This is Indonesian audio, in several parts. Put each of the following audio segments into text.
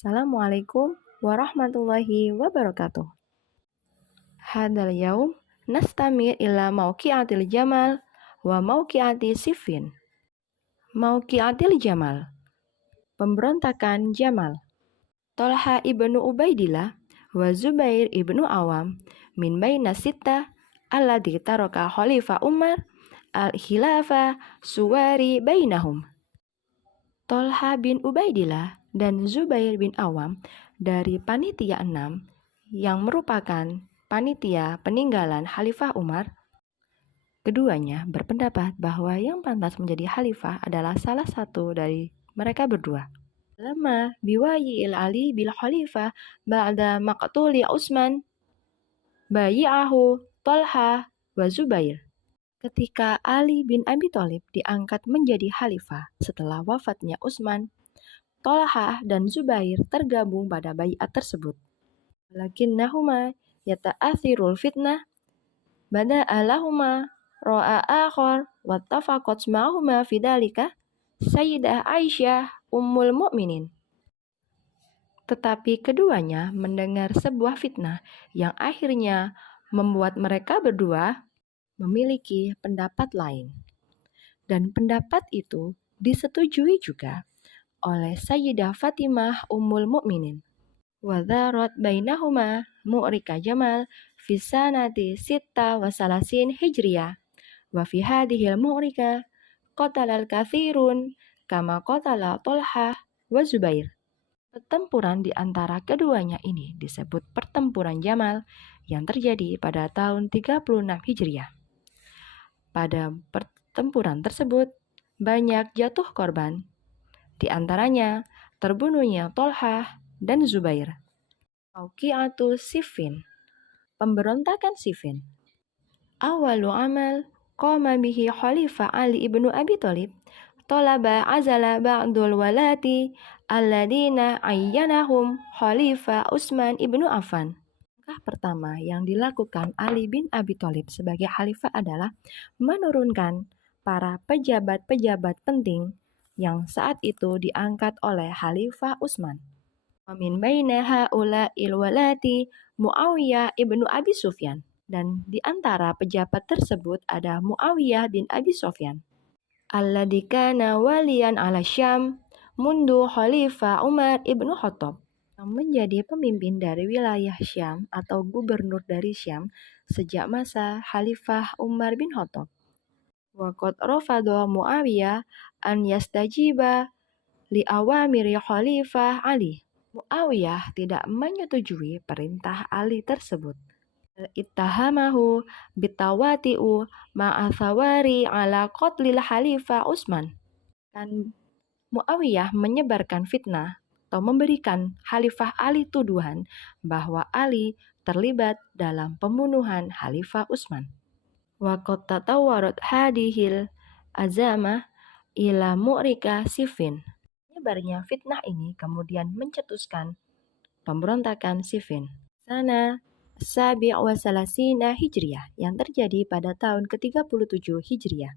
Assalamualaikum warahmatullahi wabarakatuh. Hadal yaum nastamir ila mauqi'atil jamal wa mauqi'ati siffin. Mauqi'atil jamal, pemberontakan Jamal. Tolha ibnu Ubaidillah wa Zubair ibnu Awam min baina sitta alladhi taraka Khalifah Umar al-khilafa suwari bainahum. Tolha bin Ubaidillah dan Zubair bin Awam dari panitia 6 yang merupakan panitia peninggalan Khalifah Umar. Keduanya berpendapat bahwa yang pantas menjadi khalifah adalah salah satu dari mereka berdua. Lama biwayi'il Ali bil khalifah ba'da maqtuli Utsman bayi'ahu Tolha wa Zubair. Ketika Ali bin Abi Thalib diangkat menjadi khalifah setelah wafatnya Utsman, Tolha dan Zubair tergabung pada baiat tersebut. Lakinnahuma yata'athirul fitnah bada'a lahuma ra'a akhar wattafaqat ma'ahuma fidalika Sayyidah Aisyah Ummul Mukminin. Tetapi keduanya mendengar sebuah fitnah yang akhirnya membuat mereka berdua memiliki pendapat lain. Dan pendapat itu disetujui juga oleh Sayyidah Fatimah Ummul Mukminin. Wa dharat bainahuma mu'rika Jamal fi sanati sitta wa salasin hijriyah. Wa fi hadhil mu'rika qatalal katsirun kama qatala Tolha wa Zubair. Pertempuran di antara keduanya ini disebut pertempuran Jamal yang terjadi pada tahun 36 Hijriah. Pada pertempuran tersebut banyak jatuh korban, di antaranya terbunuhnya Tolha dan Zubair. Mauqi'atu Siffin, pemberontakan Siffin. Awalu amal qama bihi Khalifah Ali ibnu Abi Thalib talaba azala ba'dul walati alladina ayyanahum Khalifah Utsman ibnu Affan. Langkah pertama yang dilakukan Ali bin Abi Thalib sebagai khalifah adalah menurunkan para pejabat-pejabat penting yang saat itu diangkat oleh Khalifah Utsman. Wa min baina haula'il walati Muawiyah ibnu Abi Sufyan. Dan di antara pejabat tersebut ada Muawiyah bin Abi Sufyan. Alladzi kana waliyan ala Syam mundu Khalifah Umar ibnu Khattab, yang menjadi pemimpin dari wilayah Syam atau gubernur dari Syam sejak masa Khalifah Umar bin Khattab. Wa qad rafadha Muawiyah an yastajiba li awamiri Khalifah Ali. Muawiyah tidak menyetujui perintah Ali tersebut. Ittahamahu bitawati'u ma'athawari ala qatlil Khalifah Utsman. Dan Muawiyah menyebarkan fitnah atau memberikan Khalifah Ali tuduhan bahwa Ali terlibat dalam pembunuhan Khalifah Utsman. Wa qad tatawwarat hadhil azamah ila mu'rika Siffin. Menyebarnya fitnah ini kemudian mencetuskan pemberontakan Siffin. Sana Sabi' wa Salasina Hijriyah yang terjadi pada tahun ke-37 Hijriyah.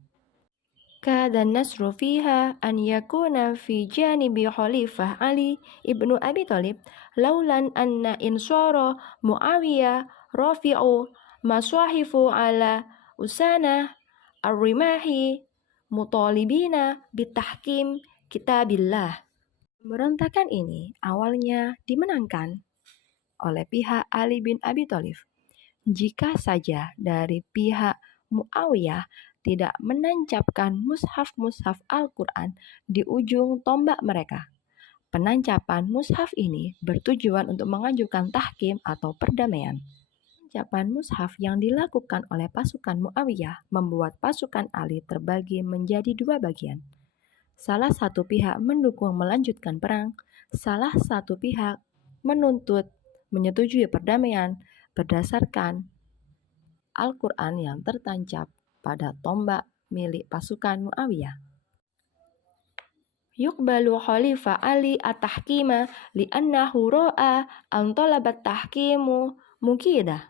Kada nasru fiha an yakuna fi janibi Khalifah Ali ibnu Abi Thalib laulan anna insara Muawiyah rafi'u maswahifu ala usana ar-rimahi mutalibina bitahkim kitabillah. Pemberontakan ini awalnya dimenangkan oleh pihak Ali bin Abi Thalib. Jika saja dari pihak Muawiyah tidak menancapkan mushaf-mushaf Al-Quran di ujung tombak mereka. Penancapan mushaf ini bertujuan untuk mengajukan tahkim atau perdamaian. Penancapan mushaf yang dilakukan oleh pasukan Muawiyah membuat pasukan Ali terbagi menjadi dua bagian. Salah satu pihak mendukung melanjutkan perang, salah satu pihak menuntut menyetujui perdamaian berdasarkan Al-Quran yang tertancap pada tombak milik pasukan Muawiyah. Yuqbalu Khalifah Ali at-tahkima li'annahu ra'a an talabat tahkimu mukidah.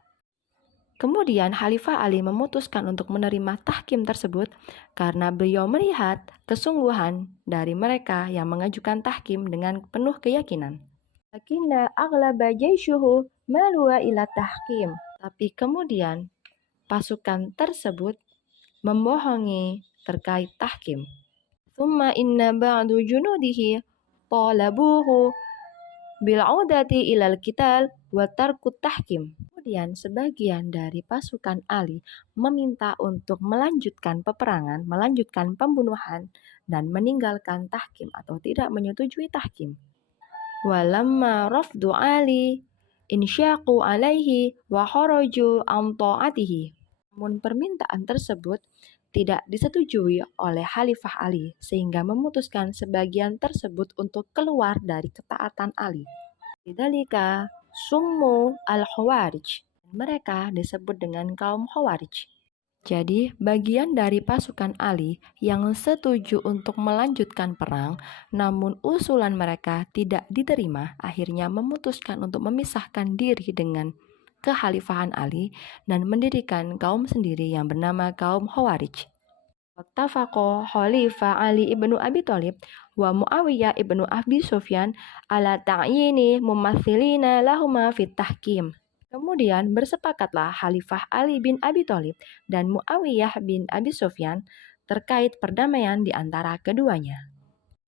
Kemudian Khalifah Ali memutuskan untuk menerima tahkim tersebut karena beliau melihat kesungguhan dari mereka yang mengajukan tahkim dengan penuh keyakinan. Lakinna aghlaba jaishuhu malwa ila tahkim. Tapi kemudian pasukan tersebut membohongi terkait tahkim. Thumma inna ba'du junudihi talabuhu bil'audati ilal qital wa tarkut tahkim. Kemudian sebagian dari pasukan Ali meminta untuk melanjutkan peperangan, melanjutkan pembunuhan, dan meninggalkan tahkim atau tidak menyetujui tahkim. Walamma rafdu Ali insyaqu alaihi wa kharaju an ta'atihi. Namun permintaan tersebut tidak disetujui oleh Khalifah Ali sehingga memutuskan sebagian tersebut untuk keluar dari ketaatan Ali. Lidzalika summu al-Khawarij. Mereka disebut dengan kaum Khawarij. Jadi, bagian dari pasukan Ali yang setuju untuk melanjutkan perang, namun usulan mereka tidak diterima, akhirnya memutuskan untuk memisahkan diri dengan kekhalifahan Ali dan mendirikan kaum sendiri yang bernama kaum Khawarij. Wattafaqo Khalifah Ali ibnu Abi Thalib wa Muawiyah ibnu Abi Sufyan ala ta'yini mumathilina lahuma fit tahkim. Kemudian bersepakatlah Khalifah Ali bin Abi Thalib dan Muawiyah bin Abi Sufyan terkait perdamaian di antara keduanya.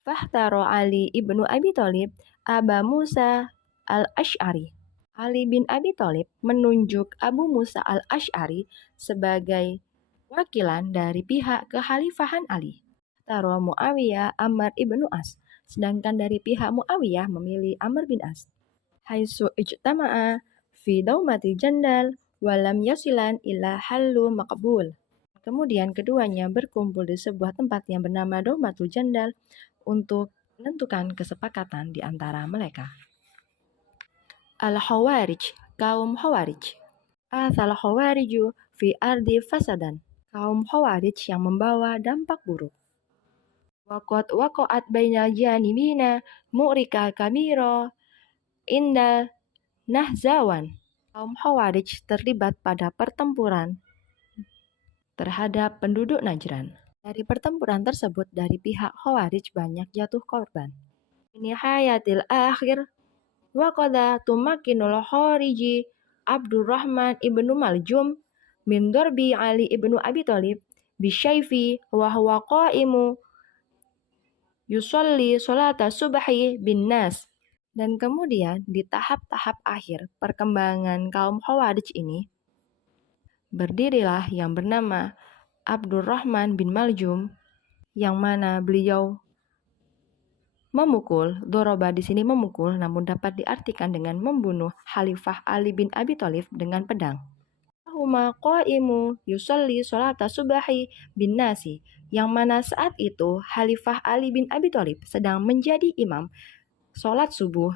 Fahtaro Ali ibnu Abi Thalib Aba Musa al-Ash'ari. Ali bin Abi Thalib menunjuk Abu Musa al-Ash'ari sebagai wakilan dari pihak kekhalifahan Ali. Taro Muawiyah Amr ibnu As. Sedangkan dari pihak Muawiyah memilih Amr bin As. Haitsu ijtama'a fi daumati jandal walam yasilan ila hallu maqbul. Kemudian keduanya berkumpul di sebuah tempat yang bernama Daumatul Jandal untuk menentukan kesepakatan di antara mereka. Al-Khawarij, kaum Khawarij. Asal Khawariju fi ardi fasadan. Kaum Khawarij yang membawa dampak buruk. Waqat waqa'at bainal janibina mu'rika kabira indal Nahzawan. Kaum Khawarij terlibat pada pertempuran terhadap penduduk Najran. Dari pertempuran tersebut, dari pihak Khawarij banyak jatuh korban. Ini hayatil akhir waqada tumakinul khariji Abdurrahman ibnu Maljum min darbi Ali ibnu Abi Thalib bisyaifi wa huwa qaimu yusolli sholata subhi bin nas. Dan kemudian di tahap-tahap akhir perkembangan kaum Khawarij ini, berdirilah yang bernama Abdurrahman bin Maljum, yang mana beliau memukul, doroba di sini memukul, namun dapat diartikan dengan membunuh Khalifah Ali bin Abi Thalib dengan pedang. Huma qaimu yusalli sholata subhi bin nasi, yang mana saat itu Khalifah Ali bin Abi Thalib sedang menjadi imam sholat subuh.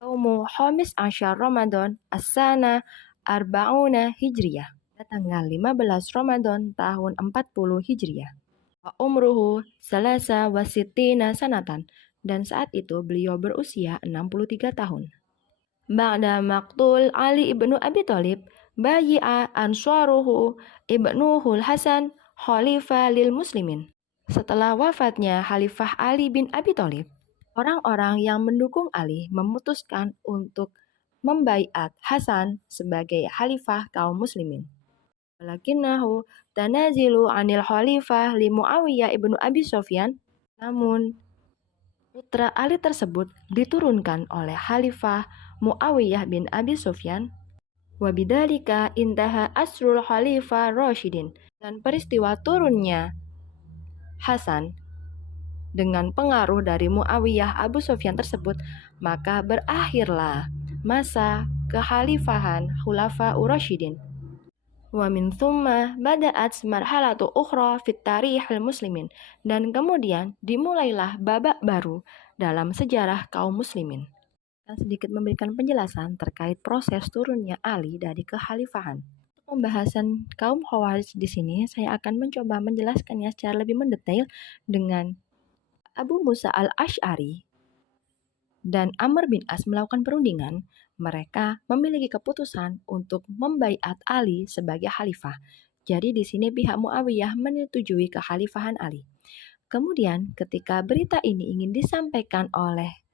Yaumu Khamis Asyar Ramadan As-sana Arba'una Hijriyah. Tanggal 15 Ramadan tahun 40 Hijriyah. Wa umruhu salasa wasittina sanatan. Dan saat itu beliau berusia 63 tahun. Ba'da maqtul Ali ibnu Abi Thalib, bayi'a answaruhu ibnuhul Hasan khalifah lil muslimin. Setelah wafatnya Khalifah Ali bin Abi Thalib, orang-orang yang mendukung Ali memutuskan untuk membaiat Hasan sebagai khalifah kaum muslimin. Walakinnahu tanazilu anil khalifah li Muawiyah ibnu Abi Sufyan. Namun putra Ali tersebut diturunkan oleh Khalifah Muawiyah bin Abi Sufyan. Wabidalika intaha asrul khalifah Rashidin. Dan peristiwa turunnya Hasan dengan pengaruh dari Muawiyah Abu Sufyan tersebut, maka berakhirlah masa kekhalifahan Khulafa Ur-Rasyidin. Wa min thumma bada'at marhalatu ukhra fit tarihil muslimin. Dan kemudian dimulailah babak baru dalam sejarah kaum muslimin. Dan sedikit memberikan penjelasan terkait proses turunnya Ali dari kekhalifahan. Untuk pembahasan kaum Khawarij di sini, saya akan mencoba menjelaskannya secara lebih mendetail dengan Abu Musa al-Ash'ari dan Amr bin As melakukan perundingan. Mereka memiliki keputusan untuk membaiat Ali sebagai khalifah. Jadi di sini pihak Muawiyah menyetujui kekhalifahan Ali. Kemudian ketika berita ini ingin disampaikan oleh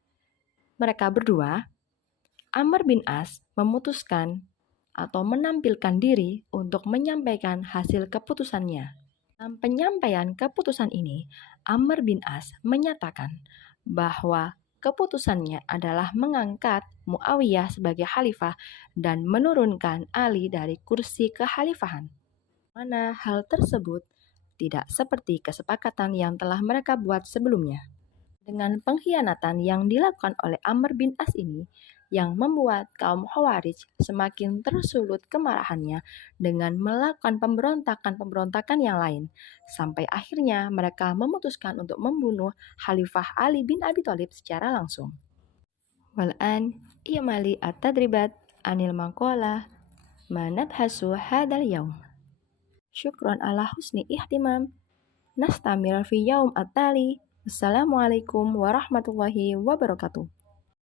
mereka berdua, Amr bin As memutuskan atau menampilkan diri untuk menyampaikan hasil keputusannya. Dalam penyampaian keputusan ini, Amr bin As menyatakan bahwa keputusannya adalah mengangkat Muawiyah sebagai khalifah dan menurunkan Ali dari kursi kekhalifahan. Mana hal tersebut tidak seperti kesepakatan yang telah mereka buat sebelumnya. Dengan pengkhianatan yang dilakukan oleh Amr bin As ini, yang membuat kaum Khawarij semakin tersulut kemarahannya dengan melakukan pemberontakan-pemberontakan yang lain, sampai akhirnya mereka memutuskan untuk membunuh Khalifah Ali bin Abi Thalib secara langsung. Wal'an, i'mali at-tadribat anil maqalah manabhasu hadal yaum. Syukron ala husni ihtimam. Nastamir fi yaum at-tali. Wassalamualaikum warahmatullahi wabarakatuh.